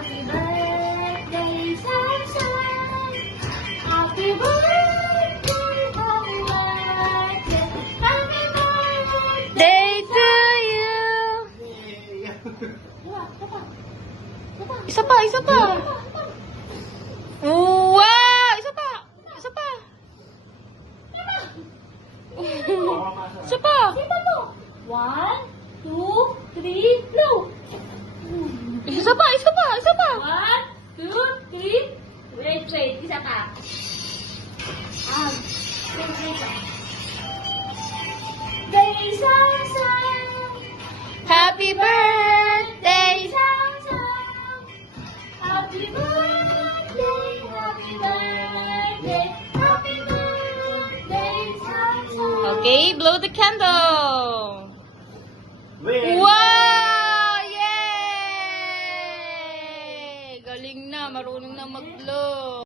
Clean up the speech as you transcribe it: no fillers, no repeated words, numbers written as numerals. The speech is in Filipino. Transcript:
Happy birthday, Sunshine. Happy birthday, happy birthday, happy birthday. Day to you. Isa pa, isa pa. Wow! Isa pa. Isa pa. Isa pa. Kita to. 1, 2, 3, blow. Isa pa, isa pa, isa pa. 1, 2, 3. Wait, isa pa. Wait. Day Sunshine. Happy birthday. Sunshine. Happy birthday, happy birthday, happy birthday, Sunshine. Okay, blow the candle. Wait. Wow! Yay! Galing na, marunong na mag-blow.